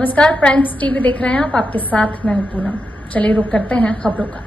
नमस्कार, primes TV देख रहे हैं आप। आपके साथ मैं हूं पूनम। चलिए रुक करते हैं खबरों का।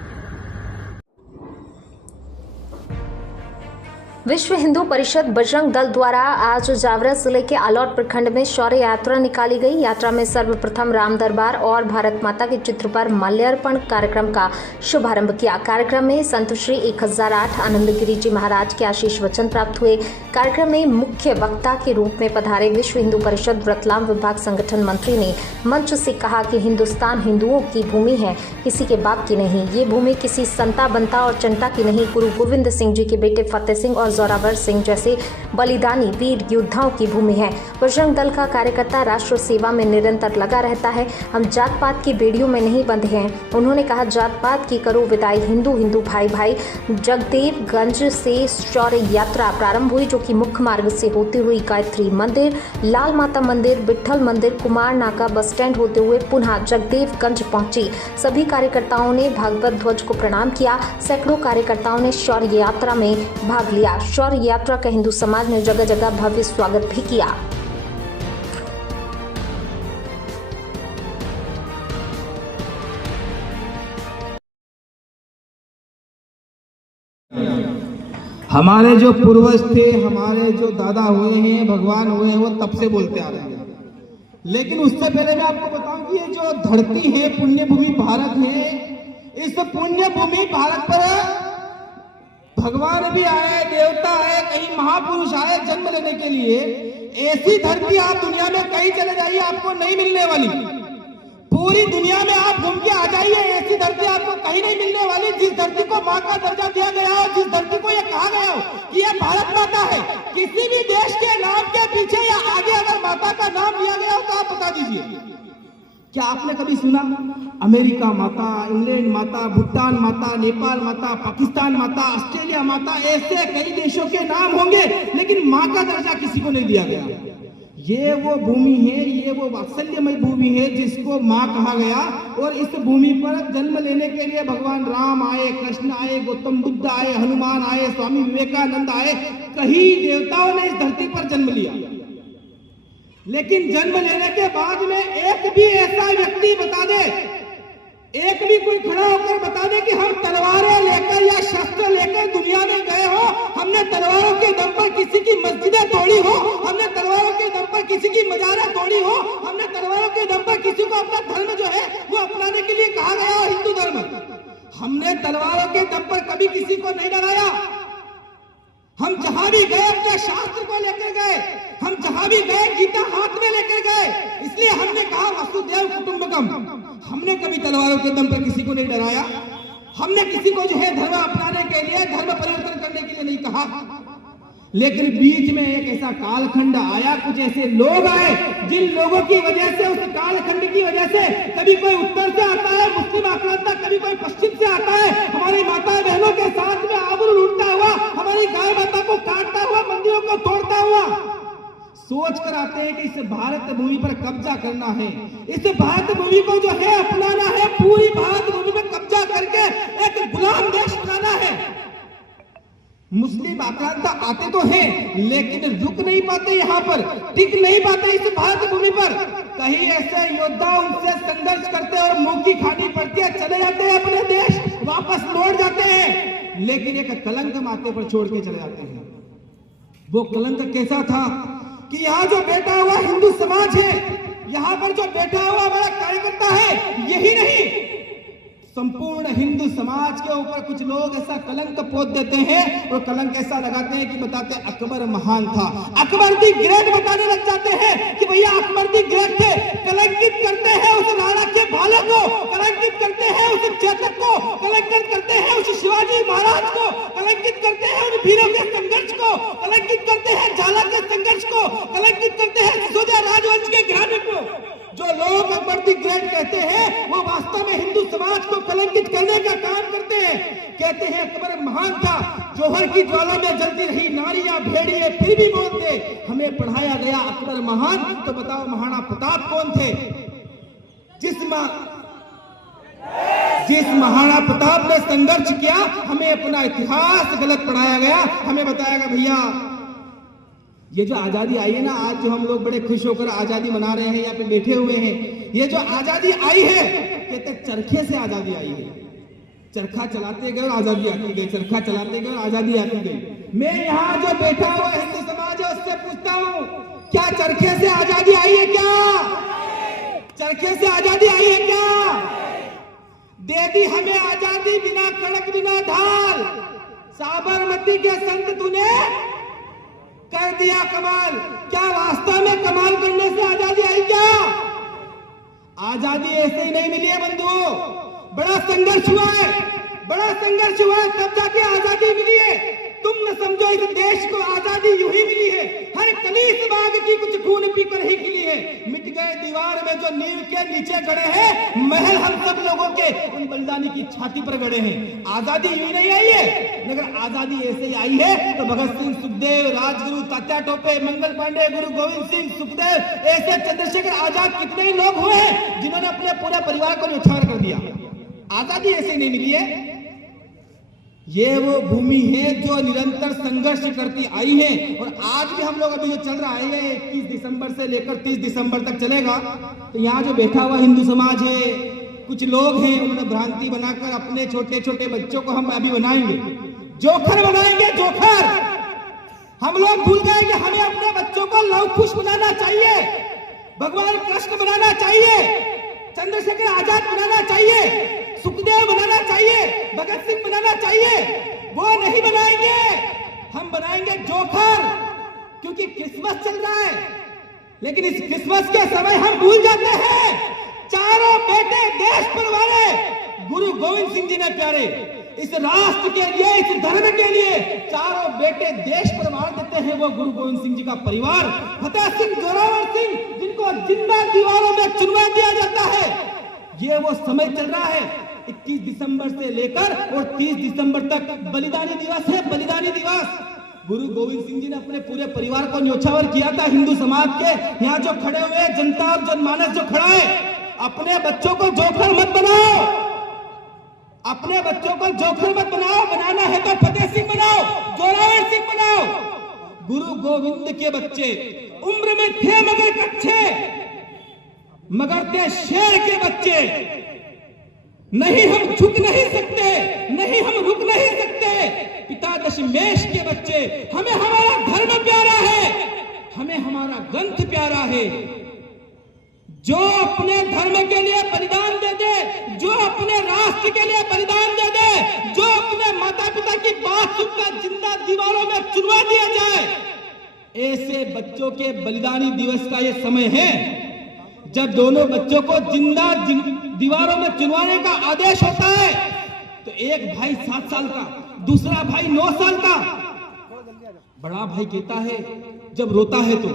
विश्व हिंदू परिषद बजरंग दल द्वारा आज जावरा जिले के आलौट प्रखंड में शौर्य यात्रा निकाली गई। यात्रा में सर्वप्रथम राम दरबार और भारत माता के चित्र पर माल्यार्पण कार्यक्रम का शुभारंभ किया। कार्यक्रम में संत श्री 1008 आनंदगिरी जी महाराज के आशीष वचन प्राप्त हुए। कार्यक्रम में मुख्य वक्ता के रूप में पधारे विश्व हिंदू परिषद रतलाम विभाग संगठन मंत्री ने मंच से कहा कि हिंदुस्तान हिंदुओं की भूमि है, किसी के बाप की नहीं। ये भूमि किसी संता बंता और चंटा की नहीं, गुरु गोविंद सिंह जी के बेटे फतेह सिंह और जोरावर सिंह जैसे बलिदानी वीर योद्धाओं की भूमि है। बजरंग दल का कार्यकर्ता राष्ट्र सेवा में निरंतर लगा रहता है। हम जात पात की बेड़ियों में नहीं बंधे हैं। उन्होंने कहा, जात पात की करो विदाई, हिंदू हिंदू भाई भाई। जगदेवगंज से शौर्य यात्रा प्रारंभ हुई, जो कि मुख्य मार्ग से होते हुए गायत्री मंदिर, लाल माता मंदिर, विट्ठल मंदिर, कुमार नाका बस स्टैंड होते हुए पुनः जगदेवगंज पहुंची। सभी कार्यकर्ताओं ने भागवत ध्वज को प्रणाम किया। सैकड़ों कार्यकर्ताओं ने शौर्य यात्रा में भाग लिया। शौर्य यात्रा का हिंदू समाज ने जगह जगह भव्य स्वागत भी किया। हमारे जो पूर्वज थे, हमारे जो दादा हुए हैं, भगवान हुए हैं, वो तब से बोलते आ रहे हैं। लेकिन उससे पहले मैं आपको बताऊं कि ये जो धरती है, पुण्य भूमि भारत है, इस पुण्य भूमि भारत पर भगवान भी आए, देवता आए, कहीं महापुरुष आए जन्म लेने के लिए। ऐसी धरती आप दुनिया में कहीं चले जाइए, आपको नहीं मिलने वाली। पूरी दुनिया में आप घूम के आ जाइए, ऐसी धरती आपको कहीं नहीं मिलने वाली, जिस धरती को माँ का दर्जा दिया गया हो, जिस धरती को ये कहा गया हो कि ये भारत माता है। किसी भी देश के नाम के पीछे या आगे अगर माता का नाम लिया गया हो तो आप बता दीजिए। क्या आपने कभी सुना अमेरिका माता, इंग्लैंड माता, भूटान माता, नेपाल माता, पाकिस्तान माता, ऑस्ट्रेलिया माता, ऐसे कई देशों के नाम होंगे, लेकिन माँ का दर्जा किसी को नहीं दिया गया। ये वो भूमि है, ये वो वात्सल्यमय भूमि है जिसको माँ कहा गया। और इस भूमि पर जन्म लेने के लिए भगवान राम आए, कृष्ण आए, गौतम बुद्ध आए, हनुमान आए, स्वामी विवेकानंद आए, कई देवताओं ने इस धरती पर जन्म लिया। लेकिन जन्म लेने के बाद में एक भी ऐसा व्यक्ति बता दे, एक भी कोई खड़ा होकर बता दे कि हम तलवारें लेकर या शस्त्र लेकर दुनिया में गए हो, हमने तलवारों के दम पर किसी की मस्जिदें तोड़ी हो, हमने तलवारों के दम पर किसी की मजारें तोड़ी हो, हमने तलवारों के दम पर किसी को अपना धर्म जो है वो अपनाने के लिए कहा गया हो, हिंदू धर्म। हमने तलवारों के दम पर कभी किसी को नहीं डराया। हम जहां भी गए अपने शास्त्र को लेकर गए, हम जहां भी गए गीता हाथ में लेकर गए। इसलिए हमने कहा वसुदेव कुटुंबकम। हमने कभी तलवारों के दम पर किसी को नहीं डराया। हमने किसी को जो है धर्म अपनाने के लिए, धर्म परिवर्तन करने के लिए नहीं कहा। लेकिन बीच में एक ऐसा कालखंड आया, कुछ ऐसे लोग आए जिन लोगों की वजह से, उस कालखंड की वजह से, कभी कोई उत्तर से आता है मुस्लिम आक्रांता, कभी कोई पश्चिम से आता है, हमारी माता बहनों के साथ में आबरू लूटता हुआ, हमारी गाय माता को काटता हुआ, मंदिरों को तोड़ता हुआ, सोच कर आते हैं कि इस भारत भूमि पर कब्जा करना है, इस भारत भूमि को जो है अपनाना है, पूरी भारत भूमि में कब्जा करके एक गुलाम देश बनाना है। मुस्लिम आक्रांता आते तो हैं, लेकिन रुक नहीं पाते, यहाँ पर टिक नहीं पाते इस भारत भूमि पर। कहीं ऐसे योद्धा उनसे संघर्ष करते और मुंह की खानी पड़ती है, चले जाते हैं अपने देश, वापस लौट जाते हैं, लेकिन एक कलंक माथे पर छोड़ के चले जाते हैं। वो कलंक कैसा था कि यहाँ जो बैठा हुआ हिंदू समाज है, यहाँ पर जो बैठा हुआ हमारा कार्यकर्ता है, यही नहीं संपूर्ण हिंदू समाज के ऊपर कुछ लोग ऐसा कलंक पोत देते हैं और कलंक ऐसा लगाते हैं कि बताते हैं अकबर महान था, अकबर दी ग्रेट बताने लग जाते हैं कि भैया अकबर दी ग्रेट थे। कलंकित करते हैं उस राणा के भाले को, कलंकित करते हैं उस चेतक को, कलंकित करते हैं उस शिवाजी महाराज को, कलंकित करते हैं उन वीरों के संघर्ष को, कलंकित करते हैं झाला के संघर्ष को, कलंकित करते हैं सिसोदिया राजवंश के घराने को। जो लोग अकबर दी ग्रेट कहते हैं, वो वास्तव में हिंदू समाज को कलंकित करने का काम करते हैं। कहते हैं अकबर महान था, जौहर की ज्वाला में जलती रही नारियां भेड़िए फिर भी बोलते, हमें पढ़ाया गया अकबर महान। तो बताओ महाराणा प्रताप कौन थे? जिस महाराणा प्रताप ने संघर्ष किया, हमें अपना इतिहास गलत पढ़ाया गया। हमें बताया गया भैया ये जो आजादी आई है ना, आज जो हम लोग बड़े खुश होकर आजादी मना रहे हैं, यहाँ पे बैठे हुए हैं, ये जो आजादी आई है, कहते चरखे से आजादी आई है। चरखा चलाते गए और आजादी आती गई, चरखा चलाते गए और आजादी आती गई। मैं यहाँ जो बैठा हुआ हिंदू समाज है उससे पूछता हूँ, क्या चरखे से आजादी आई है? क्या चरखे से आजादी आई है? क्या दे दी हमें आजादी बिना कड़क बिना ढाल, साबरमती के संत तूने कर दिया कमाल। क्या वास्तव में कमाल करने से आजादी आई? क्या आजादी ऐसे ही नहीं मिली है बंधुओं, बड़ा संघर्ष हुआ है, बड़ा संघर्ष हुआ है, तब जाके आजादी मिली है। तुम न समझो इस देश को आजादी यूं ही मिली है, हर कलीस बाग की कुछ खून पीकर ही मिली है। मिट गए दीवार में जो नींव के नीचे गड़े हैं, महल हम सब लोगों के उन बलिदानी की छाती पर गड़े हैं। आजादी यूं नहीं आई है, मगर आजादी ऐसे ही आई है तो भगत सिंह, सुखदेव, राजगुरु, तात्या टोपे, मंगल पांडे, गुरु गोविंद सिंह, सुखदेव, ऐसे चंद्रशेखर आजाद कितने ही लोग हुए हैं जिन्होंने अपने पूरे परिवार को न्यौछावर कर दिया। आजादी ऐसे नहीं मिली है। ये वो भूमि है जो निरंतर संघर्ष करती आई है, और आज भी हम लोग अभी जो चल रहा है 21 दिसंबर से लेकर 30 दिसंबर तक चलेगा। तो यहाँ जो बैठा हुआ हिंदू समाज है, कुछ लोग हैं, उन्होंने भ्रांति बनाकर अपने छोटे छोटे बच्चों को हम अभी बनाएंगे जोखर, बनाएंगे जोखर। हम लोग भूल गए कि हमें अपने बच्चों को लव कुश बनाना चाहिए, भगवान कृष्ण बनाना चाहिए, चंद्रशेखर आजाद बनाना चाहिए, सुखदेव बनाना चाहिए, भगत सिंह बनाना चाहिए। वो नहीं बनाएंगे, हम बनाएंगे जोखर, क्योंकि क्रिसमस चल रहा है। लेकिन इस क्रिसमस के समय हम भूल जाते हैं, चारों बेटे देश पर वाले गुरु गोविंद सिंह जी ने प्यारे इस राष्ट्र के लिए, इस धर्म के लिए चारों बेटे देश पर मार देते हैं। वो गुरु गोविंद सिंह जी का परिवार, फतेह सिंह, जोरावर सिंह, जिनको जिंदा दीवारों में चुनवा दिया जाता है। ये वो समय चल रहा है 21 दिसंबर से लेकर और 30 दिसंबर तक बलिदानी दिवस है, बलिदानी दिवस। गुरु गोविंद सिंह जी ने अपने पूरे परिवार को न्यौछावर किया था। हिंदू समाज के यहाँ जो खड़े हुए जनता और जनमानस जो खड़ा है, अपने बच्चों को जोखर मत बनाओ, अपने बच्चों को जोखर मत बनाओ। बनाना है तो फतेह सिंह बनाओ, जोरावर सिंह बनाओ। गुरु गोविंद के बच्चे उम्र में थे मगर कच्चे, मगर थे शेर के बच्चे। नहीं हम झुक नहीं सकते, नहीं हम रुक नहीं सकते। पिता दशमेश के बच्चे, हमें हमारा धर्म प्यारा है, हमें हमारा ग्रंथ प्यारा है। जो अपने धर्म के लिए बलिदान दे दे, जो अपने राष्ट्र के लिए बलिदान दे दे, जो अपने माता पिता की बात सुनकर जिंदा दीवारों में चुनवा दिया जाए, ऐसे बच्चों के बलिदानी दिवस का ये समय है जब दोनों बच्चों को जिंदा दीवारों में चुनवाने का आदेश होता है। तो एक भाई 7 साल का, दूसरा भाई 9 साल का, बड़ा भाई कहता है जब रोता है तो